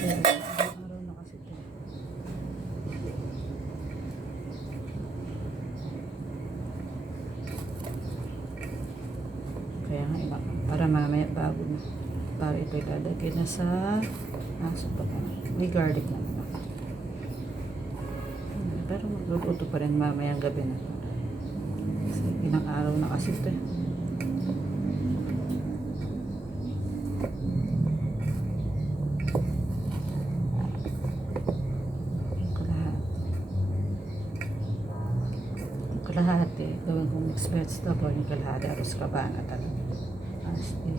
Pero araw na kasi ito. Kaya nga iba. Para mamaya bago na. Para ito ilalagay na sa may garlic na naman. Pero magluluto pa rin mamaya ang gabi na. Kasi ilang araw na kasi ito. Kalahati, gawin kong mixed vegetable, yung kalahati, arroz cabana talaga. Asti.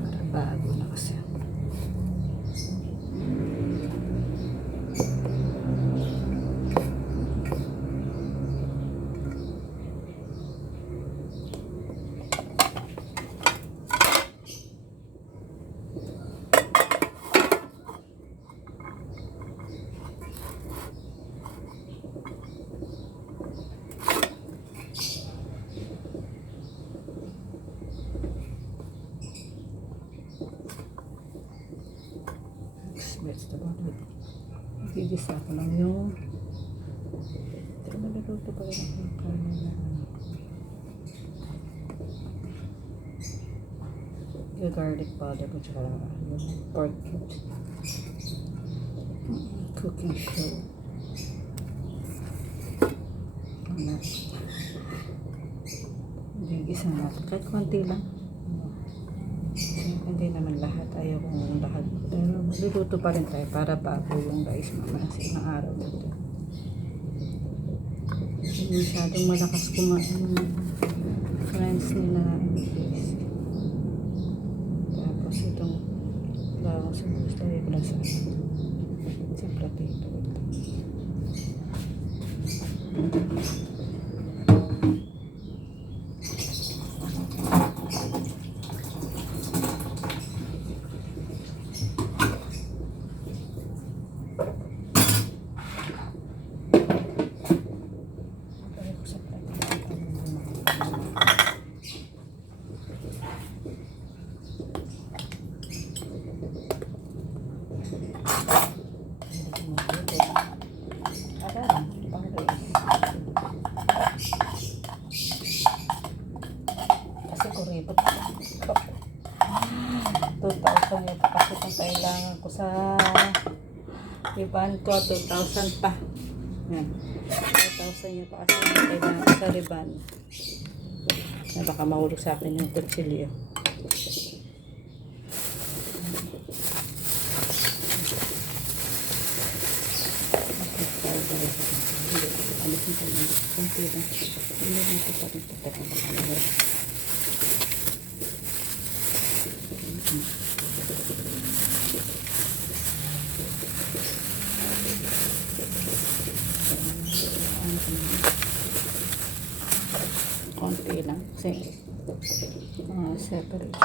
Para bago na kasi. Vegetable. Igigisa ko lang yung naluluto pa rin ako ng karne na yung garlic powder at saka yung pork cubes. Cooking show. Igigisa natin kahit konti lang. Hindi naman lahat, ayaw kong lahat, pero magluluto pa rin tayo para bago yung rice mamaya sa ilang araw dito. Masyadong malakas kumain yung friends nila guys. Tapos itong bawang sa gusto ay pala sa platito. Kasi kuripot. 2,000 yung kasi kung kailangan ko sa riban ko, 2,000 pa. Yan. 2,000 yung pa kasi kailangan ko sa riban. Na baka mahulog sa akin yung kutsilyo. Alisin ko lang. Kunti lang. Alisin ko pa rin. Konti lang. Separate.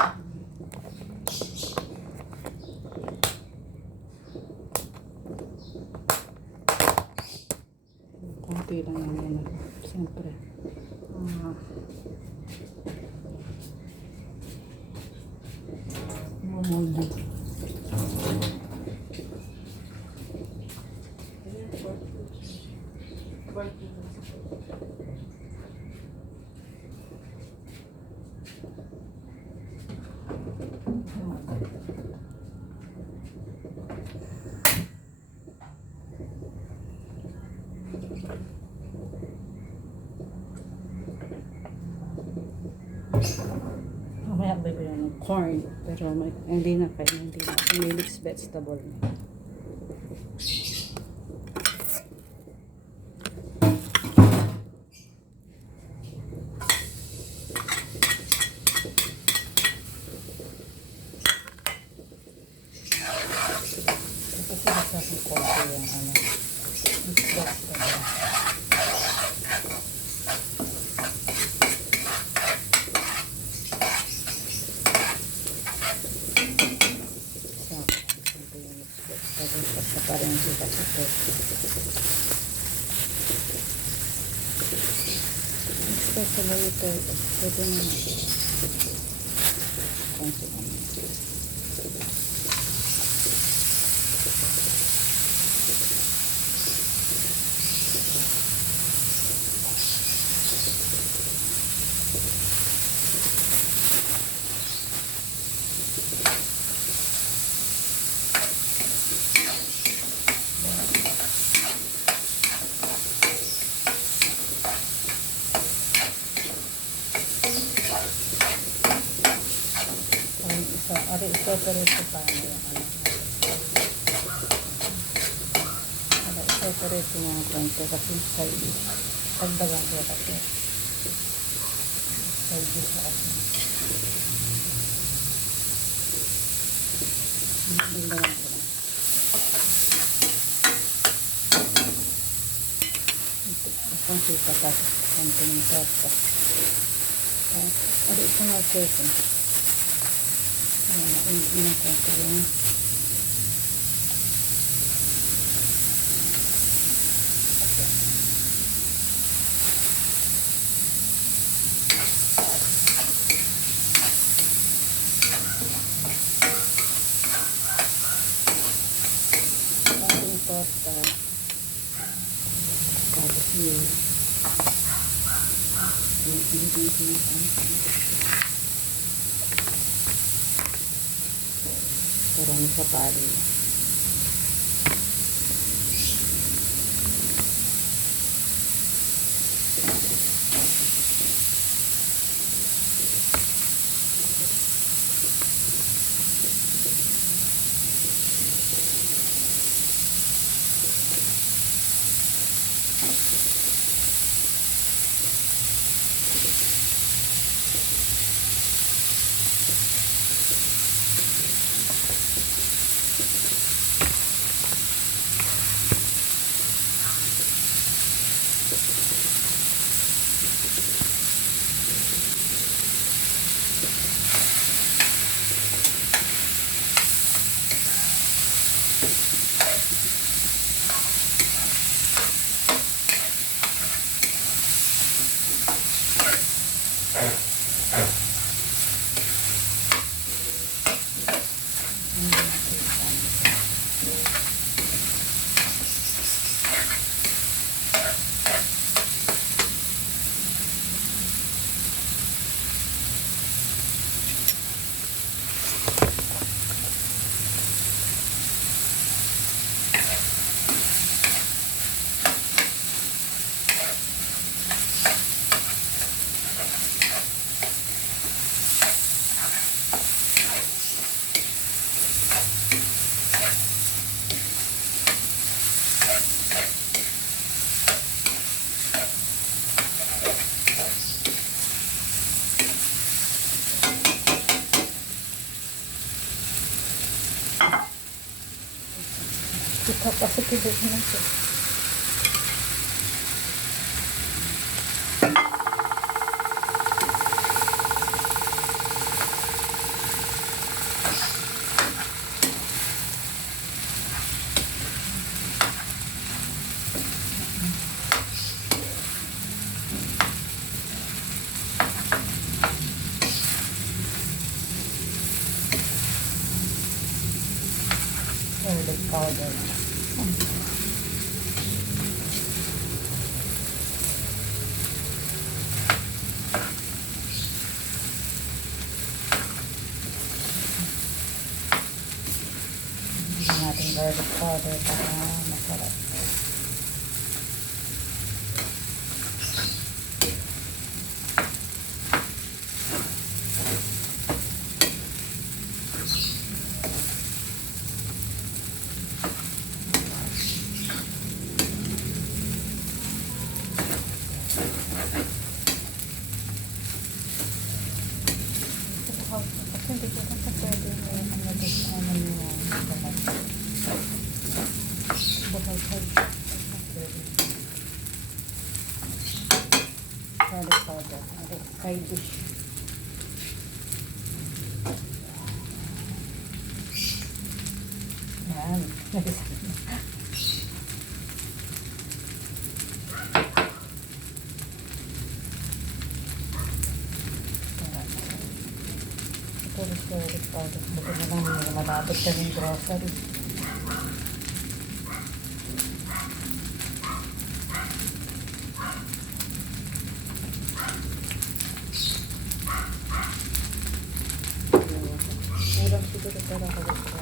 Konti lang yan. Siyempre. Moldy. Mamaya bibili ng corn, pero hindi na kayo, hindi na. May mixed vegetable na. Kasi nasa akong konti yung mixed vegetable. Ito sa later. Pwede na. Konti na. Ari, separate pa yung ano. Ari, separate yung kwento kasi side dish. Tagdagan ko kasi. Side dish na kasi. Tagdagan ko lang. Isang sita kasi. Konting yung torta. Ari, isang alkesan. Ini ko yung ating torta. Tapos yun. Parang sa pari. Kita kasi pidot na siya. Garlic powder. Natin garlic powder para masarap. Kasi hindi ko kasi pwede yung ano dito ano niya. Buhay garlic powder. Side dish. Yan. Sorry. Buti na lang may malapit kaming grocery. Meron siguro para ako gusto.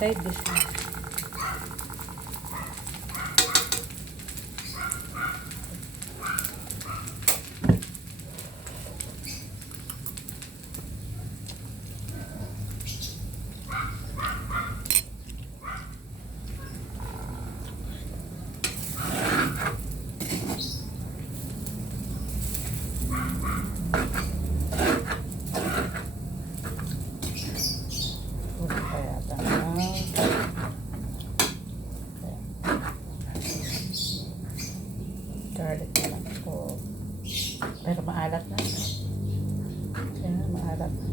Side dish na. Garlic na lang ako. Pero maalat na. Yan, maalat na.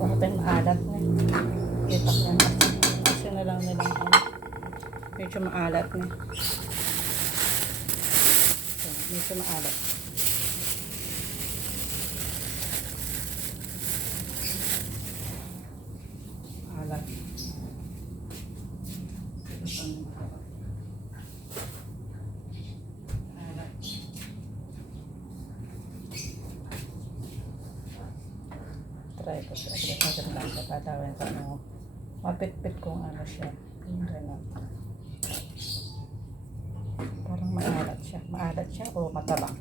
Baka tayong maalat na. Itak na na. Kasi na lang nilang medyo maalat na. Yan, medyo maalat. Maalat. Try ko siya. Agad lang. Tatawin sa ano. Mapit-pit kung ano siya. Yung gano'n. Parang maalat siya. Maalat siya o matabang.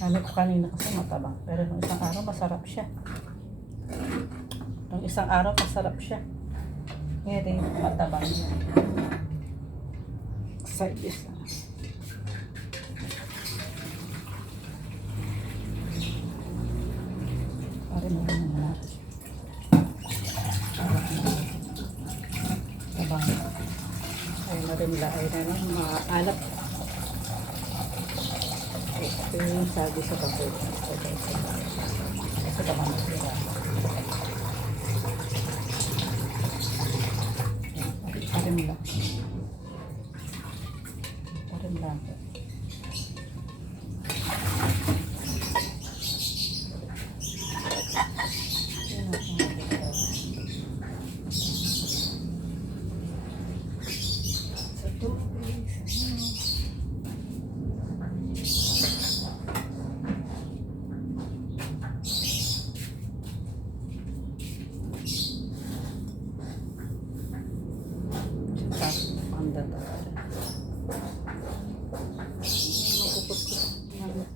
Ano ko kanina kasi matabang. Pero nung isang araw masarap siya. Nung isang araw masarap siya. Ngayon matabang niya. Side dish lang. Pare mo na. Tabang. Ay marimla. Ay na lang. Maalat. Ito yung sabi sa kapit. Ito naman sila. Parimla. Parimla.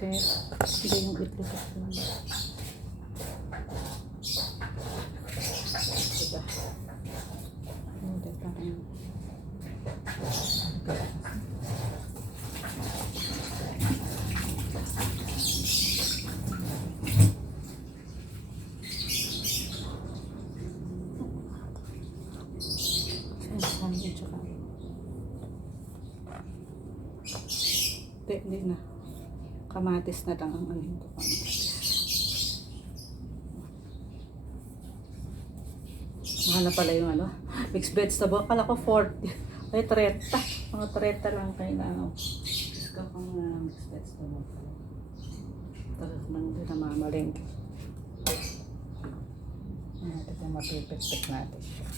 Okay. Hindi yung itlog at diba? Hindi parang hindi na. Kamatis na lang ang anin ko. Mahal na pala yung ano, mixed vegetable. Akala ko 40. Ay, 30. Mga 30 lang kayo na ano. Gusto ko mixed vegetable. Talagang nang hindi na mamaling. Ito yung mapipit-pit natin siya.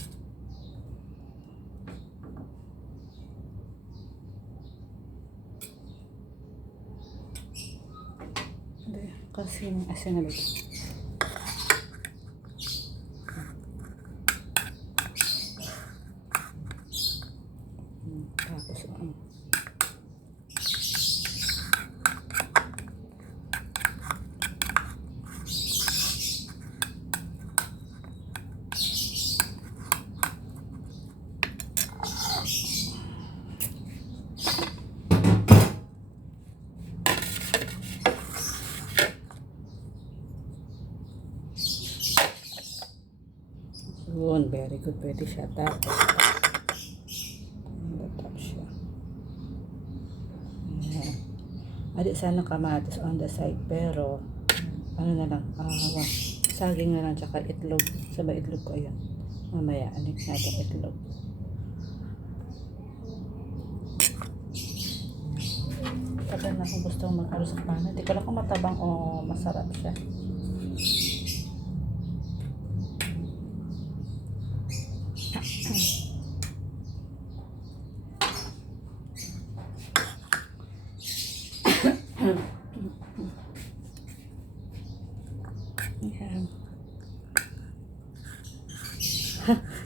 Kasi yung asin na dito. Yun, very good. Pwede siya. Tapos, top siya. Ayan. Adi sana kamatis on the side, pero ano na lang, saging na lang tsaka itlog. Sabay itlog ko, ayan. Mamaya, anik natin itlog. Tagal na kung gusto mag-aros sa pana. Hindi ko lang kung matabang o masarap siya. Ayan.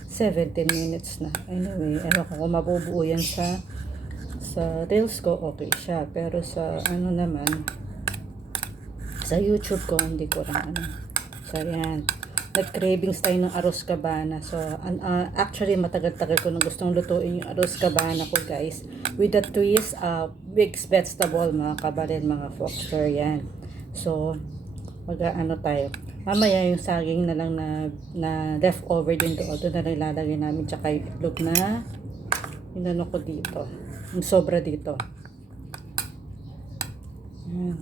17 minutes na. Anyway, ewan ko kung mabubuo yan sa reels ko, okay siya. Pero sa ano naman, sa YouTube ko, hindi ko lang ano. So, yan. Nag-cravings tayo ng arroz cabana. So, actually, matagal-tagal ko nung gustong lutuin yung arroz cabana ko, guys. With the twist, mixed vegetable, mga kabalin, mga foxter, yan. So, ano tayo. Mamaya yung saging na lang na leftover din doon. Doon na lang ilalagay namin. Tsaka yung itlog na inano ko dito. Yung sobra dito. Yan.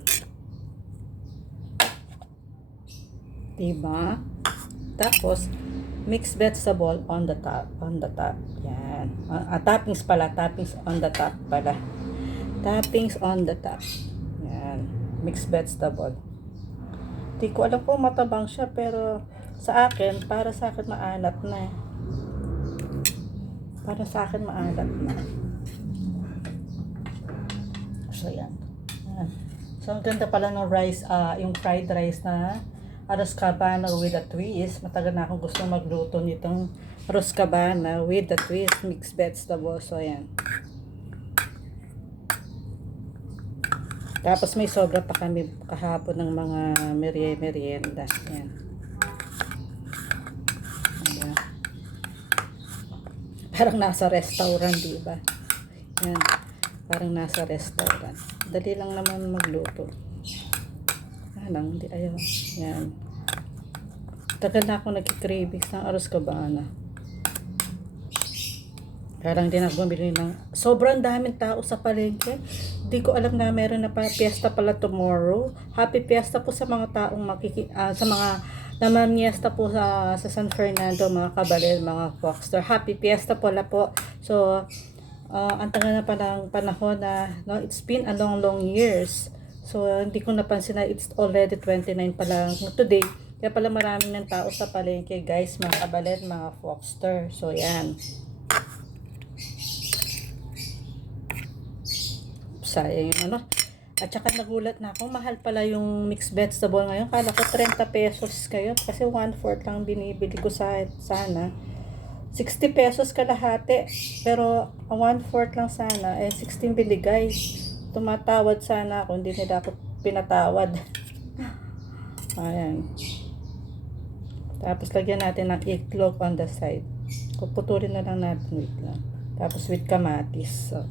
Diba? Tapos, mixed vegetable on the top. On the top. Yan. Toppings pala. Toppings on the top pala. Toppings on the top. Yan. Mixed vegetable. Di ko alam kung matabang siya, pero sa akin, para sa akin maalat na. Para sa akin maalat na. So, yan. Yan. So, ang ganda pala ng rice, yung fried rice na arroz cabana with a twist. Matagal na akong gusto magluto nitong arroz cabana with a twist, mixed vegetable. So, yan. Tapos may sobra pa kami kahapon ng mga merienda. Yan. Ayan. Parang nasa restaurant, diba? Yan. Parang nasa restaurant. Dali lang naman magluto. Lang, hindi ayaw. Yan. Tagal na ako nagki-cravings ng arroz cabana. Parang din ako bumili ng sobrang daming tao sa palengke. Di ko alam na meron na pa fiesta pala tomorrow. Happy fiesta po sa mga taong sa mga namamiesta po sa San Fernando, mga kabalel, mga foxter. Happy fiesta pala po. So, ang tagal na pa ng panahon na, no, it's been a long years. So, hindi ko napansin na it's already 29 pa lang today. Kaya pala maraming ng tao sa palengke, guys, mga kabalel, mga foxter. So, yan. Sayang yung ano. At saka nagulat na ako, mahal pala yung mixed vegetable ngayon. Kala ko 30 pesos kayo kasi 1/4 lang binibili ko sana. 60 pesos kalahati. Pero 1/4 lang sana. 16 binigay. Tumatawad sana ako. Hindi nila ako pinatawad. Ayan. Tapos lagyan natin ng itlog on the side. Puputulin na lang natin wait lang. Tapos with kamatis. So,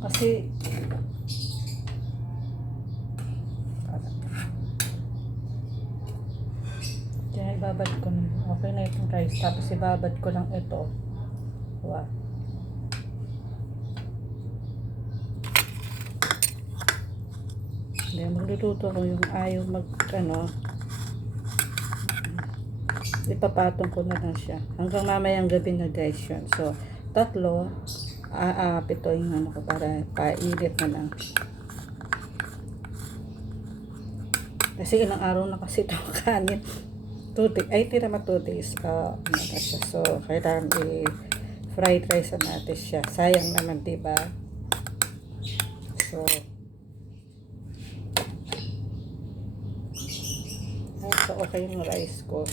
kasi kaya ibabad ko na okay na itong rice, tapos ibabad ko lang ito. Wow. Hindi, magluluto ko yung ayaw ipapatong ko na lang siya hanggang mamayang gabi na, guys, yun. So, 3 pito yung ano ko para pailit na lang. Kasi ilang araw na kasi ito kanin. 2 days. Ay, tira ma 2 days. Ano na siya. So, kailangan i-fried rice na natin siya. Sayang naman, diba? So, okay yung rice ko.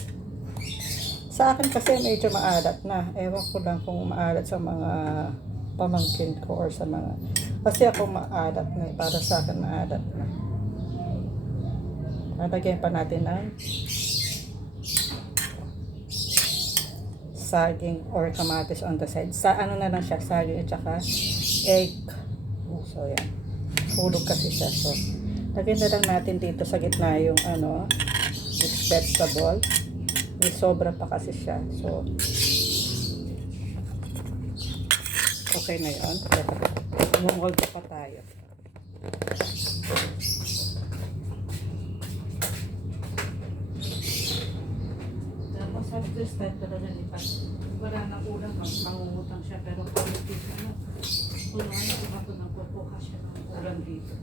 Sa akin kasi medyo maalat na. Ewan ko lang kung maalat sa mga pamangkin ko or sa mga... Kasi ako maalat na. Para sa akin maalat na. Nalagyan pa natin ng saging or kamatis on the side. Sa ano na lang siya, saging at saka egg. So, yan. Hulog kasi siya. So, Lagyan na lang natin dito sa gitna yung ano, mixed vegetable. May sobra pa kasi siya. So, okay na yun. Mungol pa tayo. Tapos, at this time talaga lipat. Wala nang ulang, mangungutang siya. Pero quality siya na. Kung ano, tumato ng kukuha siya ng ulam dito.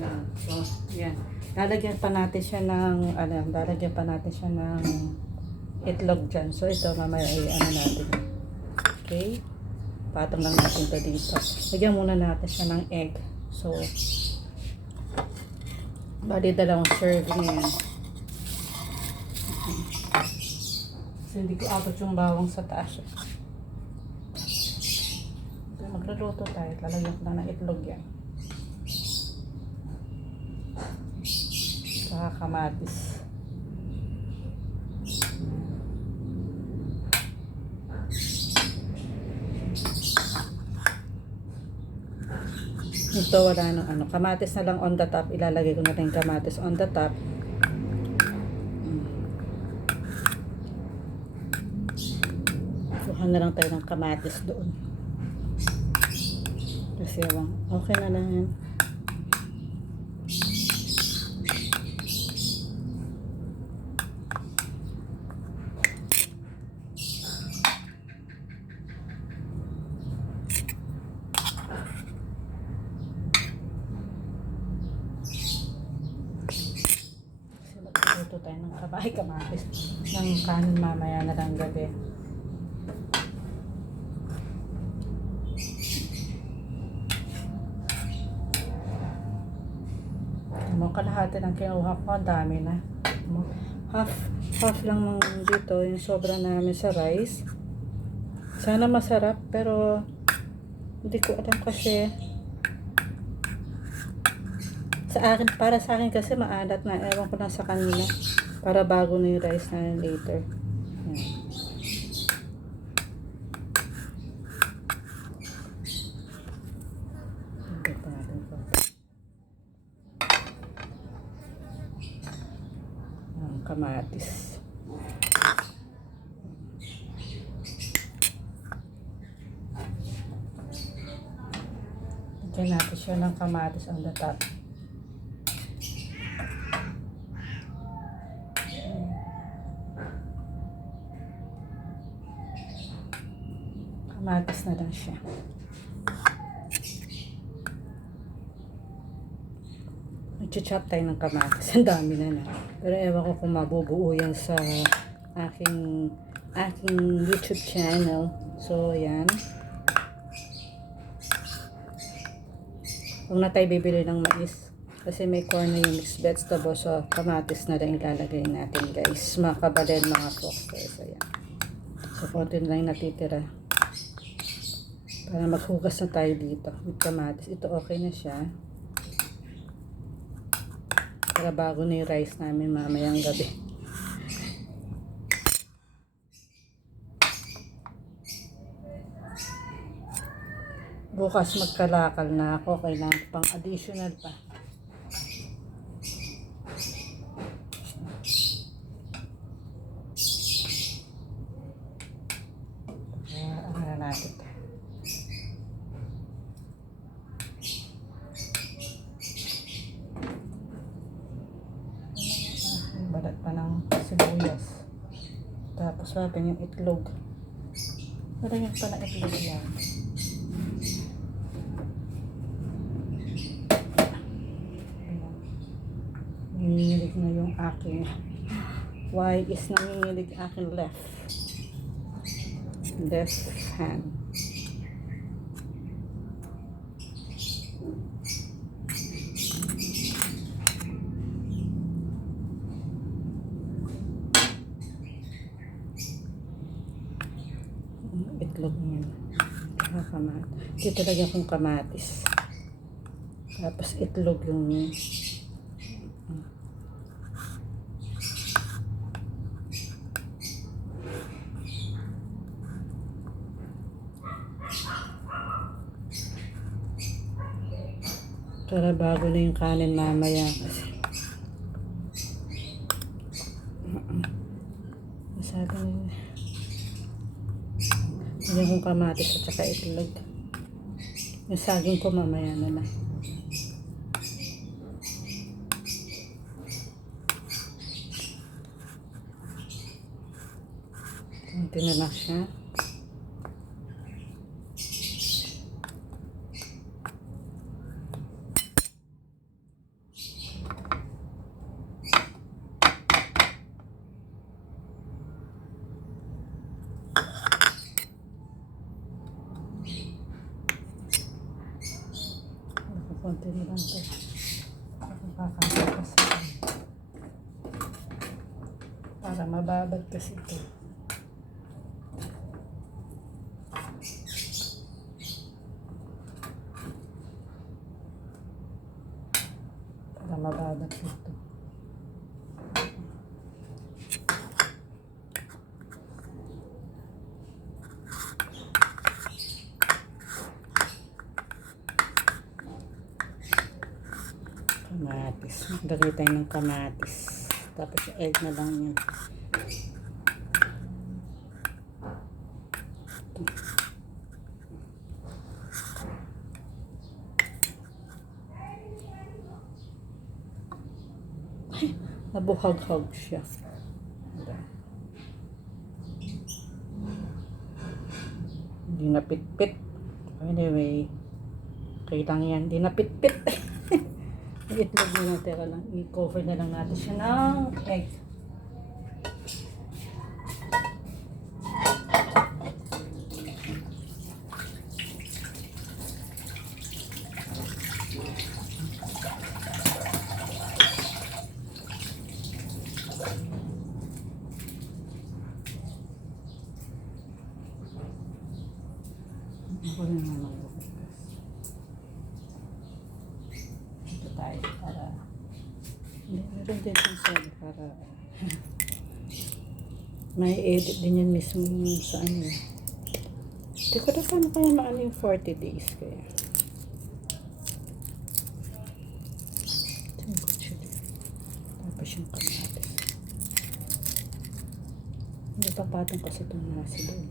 Yan. So, yan. Lalagyan pa natin siya ng, lalagyan pa natin siya ng itlog dyan. So, ito mamaya ay ano natin. Okay? Patong lang natin ito dito. Lagyan muna natin siya ng egg. So, bali dalawang serving yan. So, hindi ko abot yung bawang sa taas. So, magluluto tayo. Lalagyan ko na ng itlog yan. Saka kamatis. Ito wala nang ano, kamatis na lang on the top. Ilalagay ko na rin kamatis on the top. Kuha na lang tayo ng kamatis doon. Kasi okay na lang yan. Luto tayo ng kamatis ng kanin mamaya na lang gabi. Kalahati ng kinuha ko, ang dami na. Half lang ng dito yung sobra namin sa rice. Sana masarap pero hindi ko alam kasi para sa akin kasi maalat na. Ewan ko lang sa kanila. Para bago na yung rice na later. Yan. Kamatis. Lagyan natin siya ng kamatis on the top. Kamatis na lang siya. Nag-chop tayo ng kamatis. Ang dami na na. Pero ewan ko kung mabubuo yan sa aking YouTube channel. So, yan. Huwag na tayo bibili ng mais. Kasi may corn na yung mixed vegetable. So, kamatis na lang ilalagay natin, guys. Mga kabalen, mga foxers. Ayan. So, konti na lang natitira. Para maghugas na tayo dito with kamatis. Ito okay na siya. Para bago na yung rice namin mamayang gabi. Bukas magkalakal na ako. Kailangan pang additional pa. Ano na natin. Balat pa ng sibuyas. Tapos natin yung itlog. Parang pa ng itlog yan. Nangingilig na yung aking why is nangingilig aking left hand. Itlog niya. Dito lagyan kong kamatis. Tapos itlog yung Para bago na yung kanin mamaya kasi. Masyadong hindi kong kamatis at saka itlog. Yung saging ko mamaya na lang. Kunti na lang siya. Kunti na lang ito. Kakakasal kasi. Para mababad kasi ito. Para mababad ito. Kamatis. Maglagay tayo ng kamatis. Tapos yung egg na lang yun. Ay, nabuhag-hag siya. Hindi napitpit. Anyway, okay lang yan. Hindi napitpit. Itlog na lang, teka lang. I-cover na lang natin siya ng egg. Ako na naman bukas. Ito tayo para meron din yung side para may edit din yan mismo sa ano. Hindi ko na paano kaya maano yung 40 days kaya. Tapos yung kamatis. Hindi pa patong kasi itong nasa doon.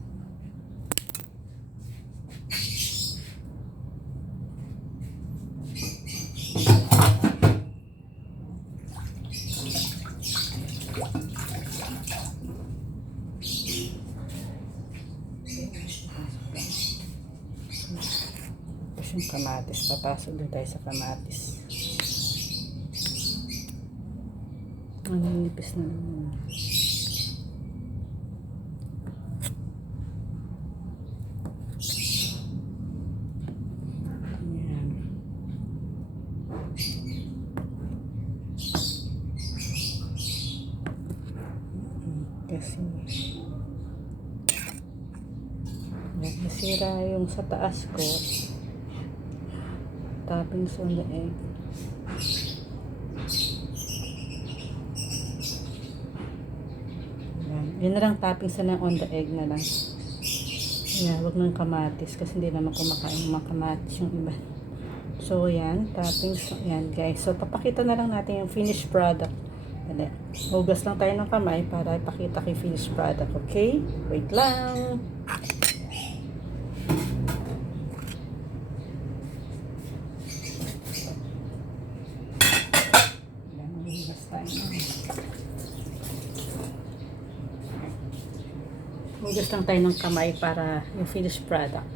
Tapos yung kamatis, papasok din tayo sa kamatis. Ang nipis na naman. Ayan. Kasi nasira yung sa taas ko. Toppings on the egg. Yan. Yun na lang toppings na lang on the egg na lang. Yan, wag nang kamatis kasi hindi naman kumakain ng mga kamatis yung iba. So yan, toppings. Yan guys. So papakita na lang natin yung finished product. Hugas lang tayo ng kamay para ipakita kay finished product. Okay? Wait lang. Hugas lang tayo ng kamay para yung finished product.